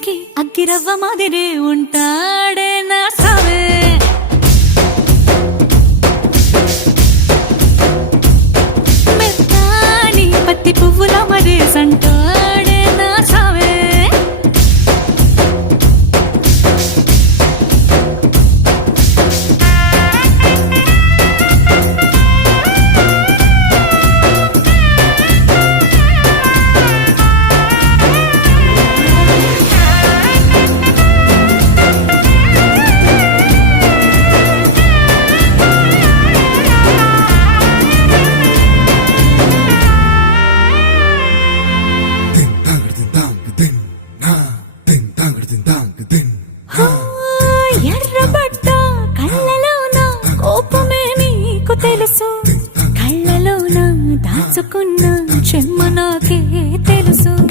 ఇంటికి అగ్గిరవ్వ మాదిరే ఉంటాడే నా సావే. మెత్తాని పత్తి పువ్వుల మరే సంటో